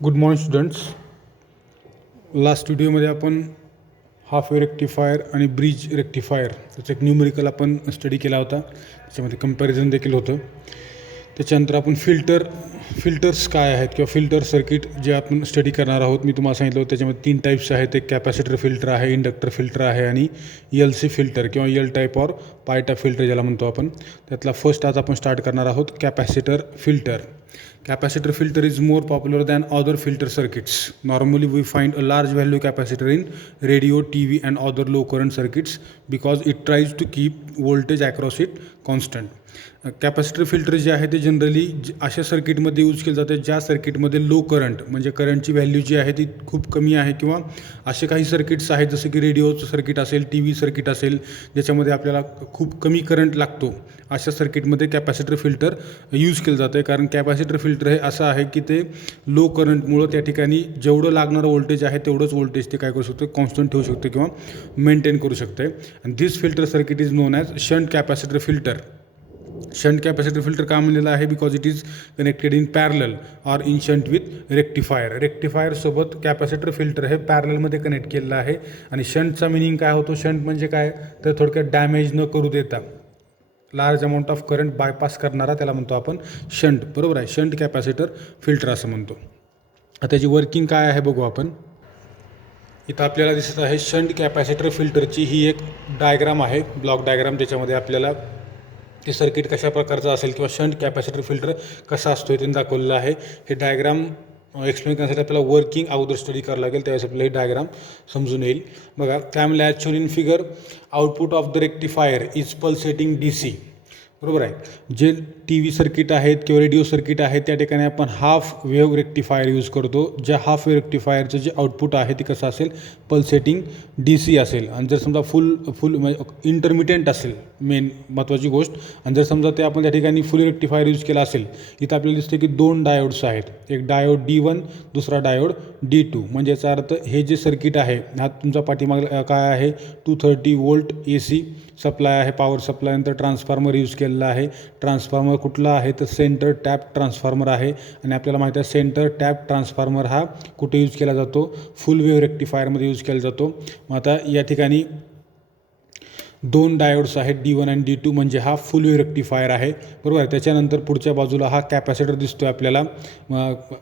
Good morning students. Last व्हिडिओमध्ये आपण half way rectifier आणि ब्रिज रेक्टिफायर त्याचा एक न्यूमेरिकल आपण स्टडी केला होता. त्याच्यामध्ये कंपॅरिझन देखील होतं. त्याच्यानंतर आपण फिल्टर्स काय आहेत किंवा फिल्टर सर्किट जे आपण स्टडी करणार आहोत. मी तुम्हाला सांगितलं होतं त्याच्यामध्ये 3 टाईप्स आहेत. एक कॅपॅसिटर फिल्टर आहे, इंडक्टर फिल्टर आहे आणि एल-सी फिल्टर किंवा एल टाईप ऑर पाय टाईप फिल्टर ज्याला म्हणतो आपण. त्यातला फर्स्ट आज आपण स्टार्ट करणार आहोत capacitor filter. Capacitor filter is more popular than other filter circuits. Normally we find a large value capacitor in radio, TV and other low current circuits because it tries to keep voltage across it constant. Capacitor filter जे आहे ते generally अशा सर्किटमध्ये use केलं जातं ज्या सर्किटमध्ये low current म्हणजे करंटची व्हॅल्यू जी आहे ती खूप कमी आहे किंवा असे काही सर्किट्स आहेत जसं की रेडिओचं सर्किट असेल, टी व्ही सर्किट असेल ज्याच्यामध्ये आपल्याला खूप कमी करंट लागतो. अशा सर्किटमध्ये कॅपॅसिटर फिल्टर यूज केलं जातं. कारण कॅपॅसिटर फिल्टर हे असं आहे की ते लो करंटमुळं त्या ठिकाणी जेवढं लागणारं व्होल्टेज आहे तेवढंच व्होल्टेज ते काय करू शकतं, कॉन्स्टंट ठेवू शकते किंवा मेंटेन करू शकते. And this filter circuit is known as shunt capacitor filter. Shunt capacitor filter का म्हणलेलं आहे because it is connected in parallel or in shunt with rectifier. रेक्टिफायरसोबत कॅपॅसिटर फिल्टर हे पॅरललमध्ये कनेक्ट केलेलं आहे. आणि शंटचा मिनिंग काय होतो, शंट म्हणजे काय तर थोडक्यात डॅमेज न करू देता large amount of current bypass करणारा त्याला म्हणतो आपण शंट. बरोबर आहे, शंट कॅपॅसिटर फिल्टर असं म्हणतो. आता त्याची वर्किंग काय आहे बघू आपण. इथं आपल्याला दिसत आहे शंट कॅपॅसिटर फिल्टरची ही एक डायग्राम आहे, ब्लॉक डायग्राम. त्याच्यामध्ये आपल्याला ते सर्किट कशा प्रकारचं असेल किंवा शंट कॅपॅसिटर फिल्टर कसा असतो हे त्यांनी दाखवलेलं आहे. हे डायग्राम एक्सप्लेन करण्यासाठी आपल्याला वर्किंग अगोदर स्टडी करावं लागेल, त्यावेळेस आपल्याला हे डायग्राम समजून येईल. बघा, काय म्हणलं as shown in figure output of the rectifier is pulsating DC. बरोबर आहे. जे टी व्ही सर्किट आहेत किंवा रेडिओ सर्किट आहेत त्या ठिकाणी आपण हाफ वेव्ह रेक्टिफायर यूज करतो. ज्या हाफ वेव्ह रेक्टिफायरचं जे आउटपुट आहे ते कसं असेल, पल्सेटिंग DC असेल. आणि जर समजा फुल म्हणजे इंटरमिडियंट असेल, मेन महत्त्वाची गोष्ट. आणि जर समजा ते आपण त्या ठिकाणी फुल रेक्टिफायर यूज केला असेल, इथं आपल्याला दिसतं की 2 डायोड्स आहेत. एक डायोड D1, दुसरा डायोड D2. म्हणजे याचा अर्थ हे जे सर्किट आहे हा तुमचा पाठीमाग काय आहे 230 वोल्ट AC सप्लाय आहे, पॉवर सप्लाय. नंतर ट्रान्सफॉर्मर यूज केलेला आहे. ट्रान्सफॉर्मर कुठला आहे तर सेंटर टॅप ट्रान्सफॉर्मर आहे. आणि आपल्याला माहिती आहे सेंटर टॅप ट्रान्सफॉर्मर हा कुठे यूज केला जातो, फुल वेव्ह रेक्टिफायरमध्ये यूज केला जातो. मग आता या ठिकाणी 2 डायोड्स आहेत D1 आणि D2 म्हणजे हा फुल वेव्ह रेक्टिफायर आहे. बरोबर आहे. त्याच्यानंतर पुढच्या बाजूला हा कॅपॅसिटर दिसतो आहे आपल्याला.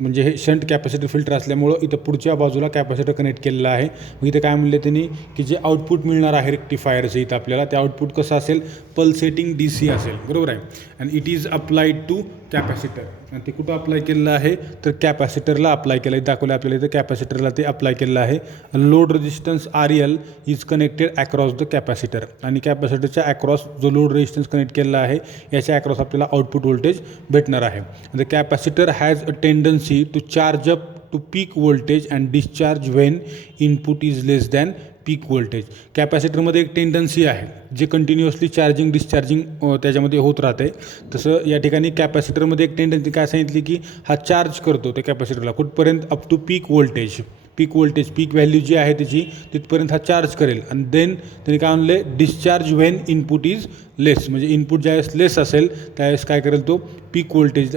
म्हणजे हे शंट कॅपॅसिटर फिल्टर असल्यामुळं इथं पुढच्या बाजूला कॅपॅसिटर कनेक्ट केलेला आहे. मग इथं काय म्हणले त्यांनी की जे आउटपुट मिळणार आहे रेक्टिफायरचं इथं आपल्याला ते आउटपुट कसं असेल, पल्सेटिंग DC असेल. बरोबर आहे. And it is applied to capacitor. आणि ते कुठं अप्लाय केलेलं आहे तर कॅपॅसिटरला अप्लाय केलं आहे. दाखवलं आपल्याला इथं कॅपॅसिटरला ते अप्लाय केलेलं आहे. Load resistance RL is connected across the capacitor. आणि कॅपॅसिटरच्या अक्रॉस जो लोड रेजिस्टन्स कनेक्ट केलेला आहे याच्या अक्रॉस आपल्याला आउटपुट व्होल्टेज भेटणार आहे. The capacitor has a tendency to charge up to peak voltage and discharge when input is less than peak voltage. कॅपॅसिटरमध्ये एक टेंडन्सी आहे जे कंटिन्युअसली चार्जिंग डिस्चार्जिंग त्याच्यामध्ये होत राहते. तसं या ठिकाणी कॅपॅसिटरमध्ये एक टेंडन्सी काय सांगितली की हा चार्ज करतो त्या कॅपॅसिटरला कुठपर्यंत, up to peak voltage. Peak value जी आहे त्याची तिथपर्यंत हा चार्ज करेल. आणि देन त्यांनी काय म्हणले, डिस्चार्ज व्हेन इनपुट इज लेस. म्हणजे इनपुट ज्यावेळेस लेस असेल त्यावेळेस काय करेल तो पीक व्होल्टेज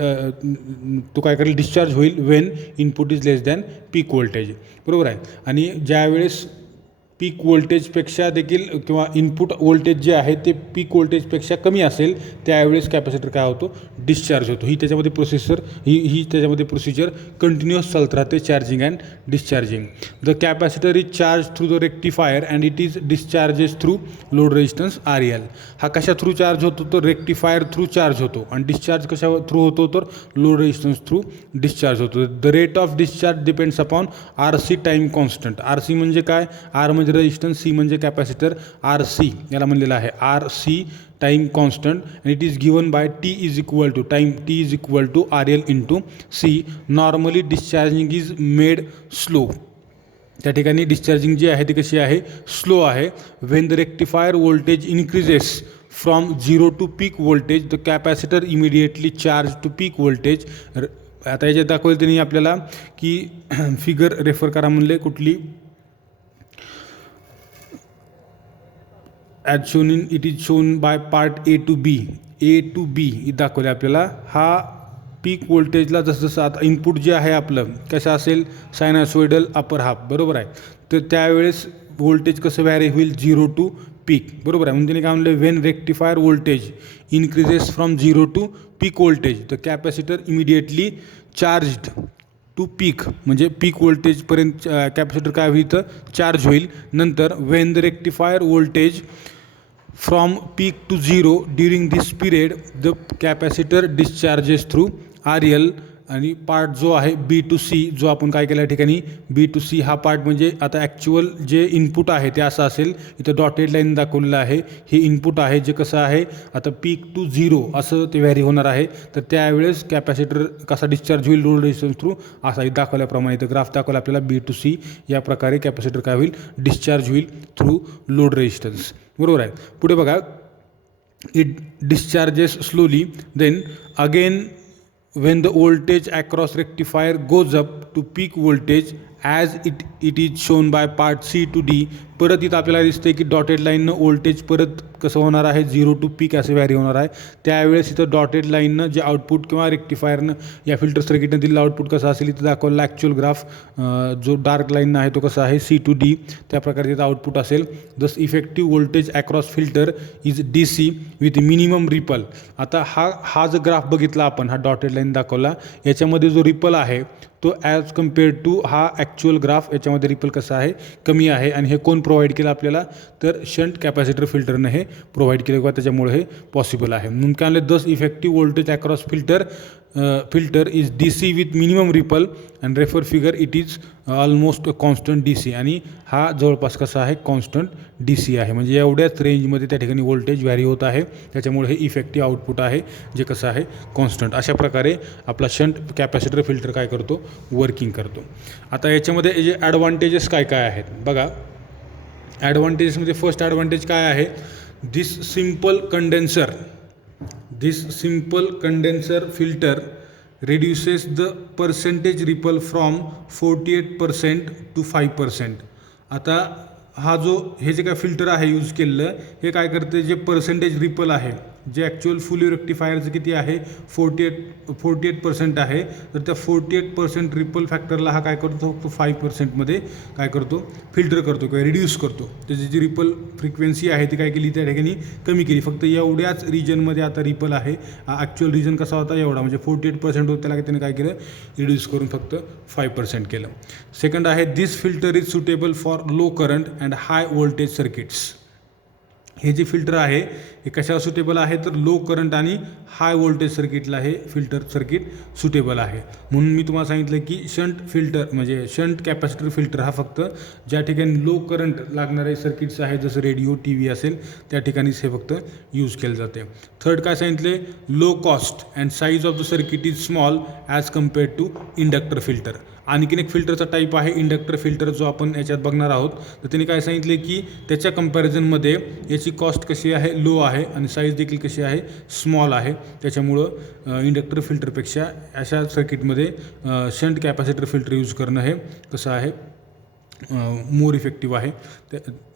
तो काय करेल, डिस्चार्ज होईल when input is less than peak voltage. बरोबर आहे. आणि ज्यावेळेस पीक व्होल्टेजपेक्षा देखील किंवा इनपुट व्होल्टेज जे आहे ते पीक व्होल्टेजपेक्षा कमी असेल त्यावेळेस कॅपॅसिटर काय होतो, डिस्चार्ज होतो. ही त्याच्यामध्ये त्याच्यामध्ये प्रोसिजर कंटिन्युअस चालत राहते, charging and discharging. The capacitor is charge through the rectifier and it is discharges through load resistance RL. हा कशा थ्रू चार्ज होतो तर रेक्टिफायर थ्रू चार्ज होतो. आणि डिस्चार्ज कशा थ्रू होतो तर लोड रेजिस्टन्स थ्रू डिस्चार्ज होतो. The rate of discharge depends upon RC time constant. RC म्हणजे काय, R म्हणजे रेजिस्टन्स, C म्हणजे कॅपॅसिटर. RC याला म्हणलेलं आहे RC time constant. And it is given by T is equal to RL into C. Normally discharging is made slow. त्या ठिकाणी discharging जी आहे ती कशी आहे, स्लो आहे. When the rectifier voltage increases from 0 to peak voltage the capacitor immediately charge to peak voltage. आता याच्यात दाखवलं त्यांनी आपल्याला की फिगर रेफर करा म्हणले कुठली, as shown it is shown by part A to B दाखवले आपल्याला. हा पीक व्होल्टेजला जसं जसं आता इनपुट जे आहे आपलं कसं असेल सायनासॉइडल अपर हाफ, बरोबर आहे. तर त्यावेळेस व्होल्टेज कसं व्हॅरी होईल 0 टू पीक, बरोबर आहे. म्हणजे काय म्हणलं, when rectifier voltage increases from 0 to peak voltage the capacitor immediately charged to peak, म्हणजे पीक व्होल्टेजपर्यंत कॅपॅसिटर काय होईल तर चार्ज होईल. नंतर when the rectifier voltage from peak to 0 during this period the capacitor discharges through RL. आणि part जो आहे B2C जो आपण काय केलं या ठिकाणी B2C हा पार्ट म्हणजे आता ॲक्च्युअल जे इनपुट आहे ते असं असेल, इथं डॉटेड लाईन दाखवलेलं आहे, हे इनपुट आहे जे कसं आहे आता पीक टू 0 असं ते व्हॅरी होणार आहे. तर त्यावेळेस कॅपॅसिटर कसा डिस्चार्ज होईल लोड रेजिस्टन्स थ्रू, असा दाखवल्याप्रमाणे इथं ग्राफ दाखवला आपल्याला B2C या प्रकारे कॅपॅसिटर काय होईल डिस्चार्ज होईल थ्रू लोड रेजिस्टन्स, बरोबर आहे. पुढे बघा, it discharges slowly then again when the voltage across rectifier goes up to peak voltage as it is shown by part C to D. परत इथं आपल्याला दिसते की डॉटेड लाईननं व्होल्टेज परत कसं होणार आहे 0 टू पीक असं व्हॅरी होणार आहे. त्यावेळेस इथं डॉटेड लाईननं जे आउटपुट किंवा रेक्टिफायरनं या फिल्टर सर्किटनं दिलेलं आउटपुट कसं असेल इथं दाखवलं ॲक्च्युअल ग्राफ, जो डार्क लाईननं आहे तो कसा आहे C टू D, त्या प्रकारे तिथं आउटपुट असेल. दस effective voltage across filter is DC with minimum ripple. आता हा जो ग्राफ बघितला आपण, हा डॉटेड लाईन दाखवला, याच्यामध्ये जो रिपल आहे तो ॲज कम्पेअर टू हा ॲक्च्युअल ग्राफ, याच्यामध्ये रिपल कसा आहे कमी आहे. आणि हे कोण प्रोव्हाइड केलं आपल्याला तर शंट कॅपॅसिटर फिल्टरनं हे प्रोव्हाइड केलं किंवा त्याच्यामुळे हे पॉसिबल आहे. म्हणून काय म्हणलं, दस effective voltage across filter is DC with minimum ripple and refer figure it is almost constant DC. आणि हा जवळपास कसा आहे कॉन्स्टंट DC आहे, म्हणजे एवढ्याच रेंजमध्ये त्या ठिकाणी व्होल्टेज व्हॅरी होत आहे. त्याच्यामुळे हे इफेक्टिव्ह आउटपुट आहे जे कसं आहे कॉन्स्टंट. अशा प्रकारे आपला शंट कॅपॅसिटर फिल्टर काय करतो वर्किंग करतो. आता याच्यामध्ये जे ॲडव्हान्टेजेस काय काय आहेत बघा. ॲडव्हान्टेजेसमध्ये फर्स्ट ॲडव्हान्टेज काय आहे, दिस simple condenser filter reduces the percentage ripple from 48% to 5%. आता हे जे काय फिल्टर आहे यूज केलेलं, हे काय करते, जे पर्सेंटेज रिपल आहे जे ॲक्च्युअल फुली रेक्टिफायरचं किती आहे 48% आहे, तर त्या 48% रिपल फॅक्टरला हा काय करतो फक्त 5%मध्ये काय करतो फिल्टर करतो किंवा रिड्यूस करतो. त्याची जी रिपल फ्रिक्वेन्सी आहे ती काय केली त्या ठिकाणी कमी केली. फक्त एवढ्याच रिजनमध्ये आता रिपल आहे, ॲक्च्युअल रिजन कसा होता एवढा, म्हणजे 48% होतं त्याला त्याने काय केलं रिड्यूस करून फक्त 5% केलं. सेकंड आहे, this filter is suitable for low current and high voltage circuits. हे जे फिल्टर आहे हे कशाला सुटेबल आहे तर लो करंट आणि हाय व्होल्टेज सर्किटला हे फिल्टर सर्किट सुटेबल आहे. म्हणून मी तुम्हाला सांगितलं की शंट फिल्टर म्हणजे शंट कॅपॅसिटर फिल्टर हा फक्त ज्या ठिकाणी लो करंट लागणारे सर्किट्स आहेत जसं रेडिओ TV असेल त्या ठिकाणीच हे फक्त यूज केलं जाते. थर्ड काय सांगितले, low cost and size of the circuit is small as compared to inductor filter. आणखीन एक फिल्टरचा टाईप आहे इंडक्टर फिल्टर जो आपण याच्यात बघणार आहोत. तर त्यांनी काय सांगितले की त्याच्या कम्पॅरिझनमध्ये याची कॉस्ट कशी आहे लो आहे आणि साईज देखील कशी आहे स्मॉल आहे. त्याच्यामुळं इंडक्टर फिल्टरपेक्षा अशा सर्किटमध्ये शंट कॅपॅसिटर फिल्टर यूज करणं हे कसं आहे मोर इफेक्टिव्ह आहे.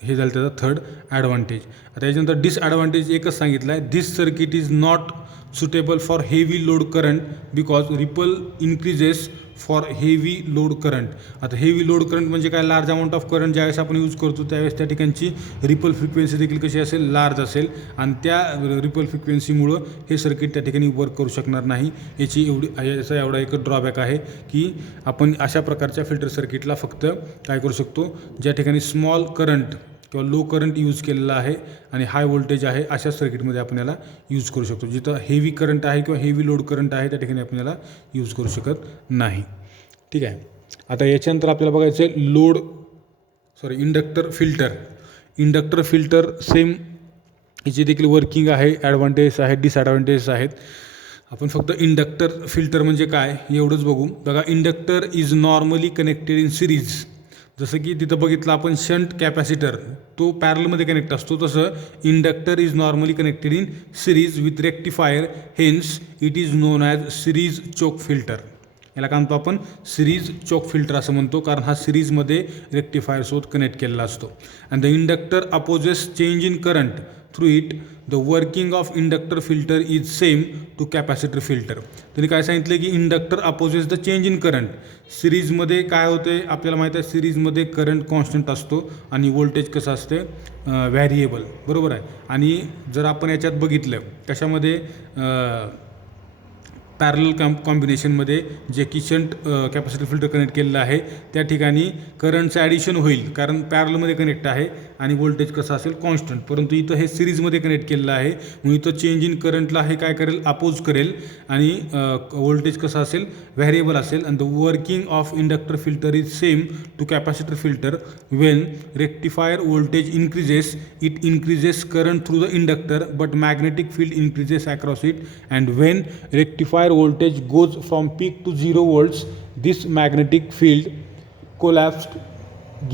हे झालं त्याचा थर्ड ॲडव्हान्टेज. आता याच्यानंतर डिसॲडव्हान्टेज एकच सांगितलं आहे, this circuit is not suitable for heavy load current because ripple increases for heavy load current. आता हेवी लोड करंट म्हणजे काय, लार्ज अमाऊंट ऑफ करंट ज्यावेळेस आपण यूज करतो त्यावेळेस त्या ठिकाणची रिपल फ्रिक्वेन्सी देखील कशी असेल लार्ज असेल आणि त्या रिपल फ्रिक्वेन्सीमुळं हे सर्किट त्या ठिकाणी वर्क करू शकणार नाही. याचा एवढा एक ड्रॉबॅक आहे की आपण अशा प्रकारच्या फिल्टर सर्किटला फक्त काय करू शकतो, ज्या ठिकाणी स्मॉल करंट किंवा लो करंट यूज केलेला आहे आणि हाय व्होल्टेज आहे अशा सर्किटमध्ये आपण याला यूज करू शकतो. जिथं हेवी करंट आहे किंवा हेवी लोड करंट आहे त्या ठिकाणी आपण याला यूज करू शकत नाही. ठीक आहे. आता याच्यानंतर आपल्याला बघायचं आहे इंडक्टर फिल्टर सेम याची देखील वर्किंग आहे, ॲडव्हान्टेज आहेत डिसॲडव्हान्टेजेस आहेत. आपण फक्त इंडक्टर फिल्टर म्हणजे काय एवढंच बघू. बघा, inductor is normally connected in series. जसं की तिथं बघितलं आपण शंट कॅपॅसिटर तो पॅरलमध्ये कनेक्ट असतो, तसं inductor is normally connected in series with rectifier, hence it is known as series choke filter. याला काय म्हणतो आपण सिरीज चोक फिल्टर असं म्हणतो, कारण हा सिरीजमध्ये रेक्टिफायरसोबत कनेक्ट केलेला असतो. And the inductor opposes change in current through it. The working of inductor filter is same to capacitor filter. त्यांनी काय सांगितलं की inductor opposes the change in current. सिरीजमध्ये काय होते आपल्याला माहीत आहे, सिरीजमध्ये करंट कॉन्स्टंट असतो आणि व्होल्टेज कसं असते व्हॅरिएबल, बरोबर आहे. आणि जर आपण याच्यात बघितलं कशामध्ये पॅरल कॉम्बिनेशनमध्ये जे की शंट कॅपॅसिटर फिल्टर कनेक्ट केलेलं आहे त्या ठिकाणी करंटचं ॲडिशन होईल, कारण पॅरलमध्ये कनेक्ट आहे आणि व्होल्टेज कसं असेल कॉन्स्टंट. परंतु इथं हे सिरीजमध्ये कनेक्ट केलेलं आहे म्हणून इथं चेंज इन करंटला हे काय करेल अपोज करेल आणि व्होल्टेज कसं असेल व्हॅरिएबल असेल. And the working of inductor filter is same to capacitor filter. When rectifier voltage increases it increases current through the inductor but magnetic field increases across it. And when rectifier voltage goes from peak to 0 volts, this magnetic field collapsed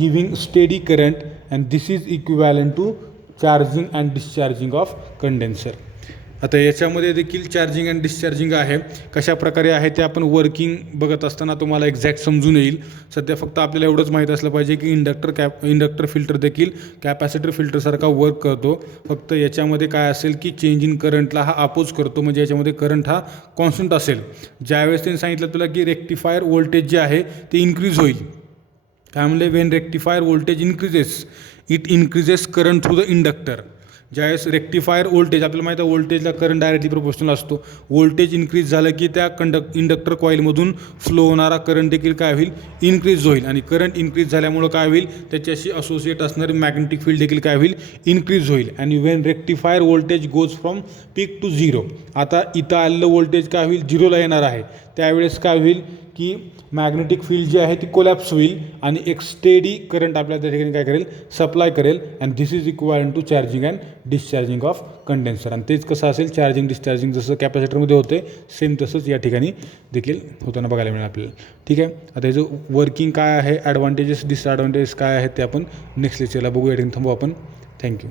giving steady current, and this is equivalent to charging and discharging of condenser. आता याच्यामध्ये देखील charging and discharging आहे. कशा प्रकारे आहे ते आपण working बघत असताना तुम्हाला एक्झॅक्ट समजून येईल. सध्या फक्त आपल्याला एवढंच माहीत असलं पाहिजे की इंडक्टर फिल्टर देखील कॅपॅसिटर फिल्टरसारखा वर्क करतो. फक्त याच्यामध्ये काय असेल की चेंज इन करंटला हा अपोज करतो, म्हणजे याच्यामध्ये करंट हा कॉन्स्टंट असेल. ज्यावेळेस त्यांनी सांगितलं तुला की रेक्टिफायर व्होल्टेज जे आहे ते इन्क्रीज होईल, काय म्हणले Wien rectifier voltage increases it increases current through the inductor. ज्यावेळेस रेक्टिफायर व्होल्टेज आपल्याला माहिती आहे व्होल्टेजला करंट डायरेक्टली प्रोपोर्शनल असतो. व्होल्टेज इन्क्रीज झालं की त्या इंडक्टर कॉईलमधून फ्लो होणारा करंट देखील काय होईल इन्क्रीज होईल. आणि करंट इन्क्रीज झाल्यामुळं काय होईल त्याच्याशी असोसिएट असणारी मॅग्नेटिक फील्ड देखील काय होईल इन्क्रीज होईल. आणि when rectifier voltage goes from peak to 0. आता इथं आलेलं व्होल्टेज काय होईल 0ला येणार आहे. त्यावेळेस काय होईल की मॅग्नेटिक फील्ड जी आहे ती कोलॅप्स होईल आणि एक स्टेडी करंट आपल्याला त्या ठिकाणी काय करेल सप्लाय करेल. And this is equivalent to charging and discharging of condenser. आणि तेच कसं असेल चार्जिंग डिस्चार्जिंग जसं कॅपॅसिटरमध्ये होते सेम तसंच या ठिकाणी देखील होताना बघायला मिळेल आपल्याला. ठीक आहे, आता याचं वर्किंग काय आहे ॲडव्हान्टेजेस डिसॲडव्हान्टेजेस काय आहेत ते आपण नेक्स्ट लेक्चरला बघू. या ठिकाणी थांबू आपण. थँक्यू.